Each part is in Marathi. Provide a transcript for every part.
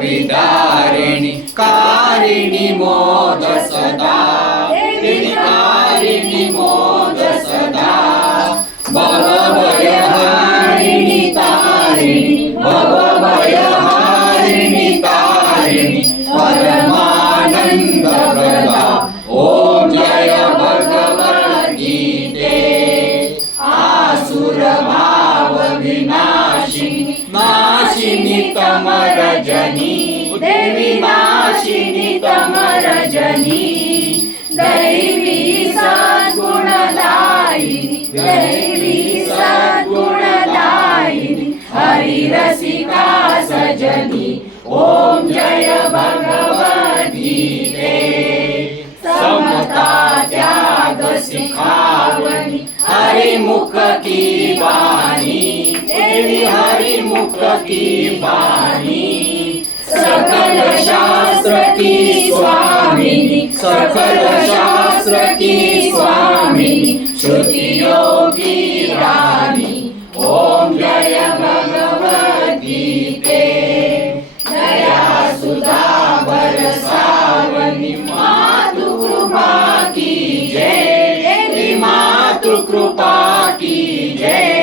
विदारिणी कारिणी मोद सदा देवी कारिणी मोद सदा भवभयहारिणी तारिणी भवभयहारिणी तारिणी परमानंद प्रदा ओम जय भगवद्गीते आसुर भाव विनाशिनी नाशिनी तमरजनी देवी नाशिनी तमरजनी दैवी सद्गुणदायिनी दैवी सद्गुणदायिनी हरिरसिका सजनी ओम जय भगवद्गीते समता त्याग सिखावनी हरिमुख की वाणी देवी हरिमुख की वाणी सकल शास्त्र की स्वामिनी सकल शास्त्र की स्वामिनी श्रुतियों की रानी ओम जय भगवद्गीते दया सुधा बरसावनी मातु कृपा की जय देवी मातु कृपा की जय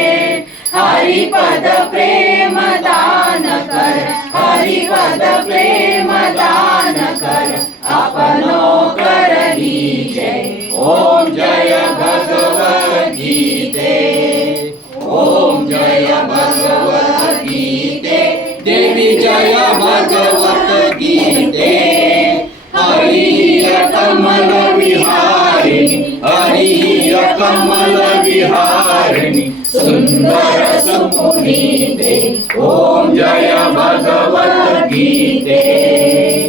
हरिपद प्रेम दान कर हरिपद प्रेम दान कर अपनो कर लीजय ओम जय भगवद्गीते ओम जय भगवद्गीते देवी जय भगवद्गीते हरि कमल विहारिणी हरि कमल विहारिणी सुंदर सुपुनीते ओम जय भगवद्गीते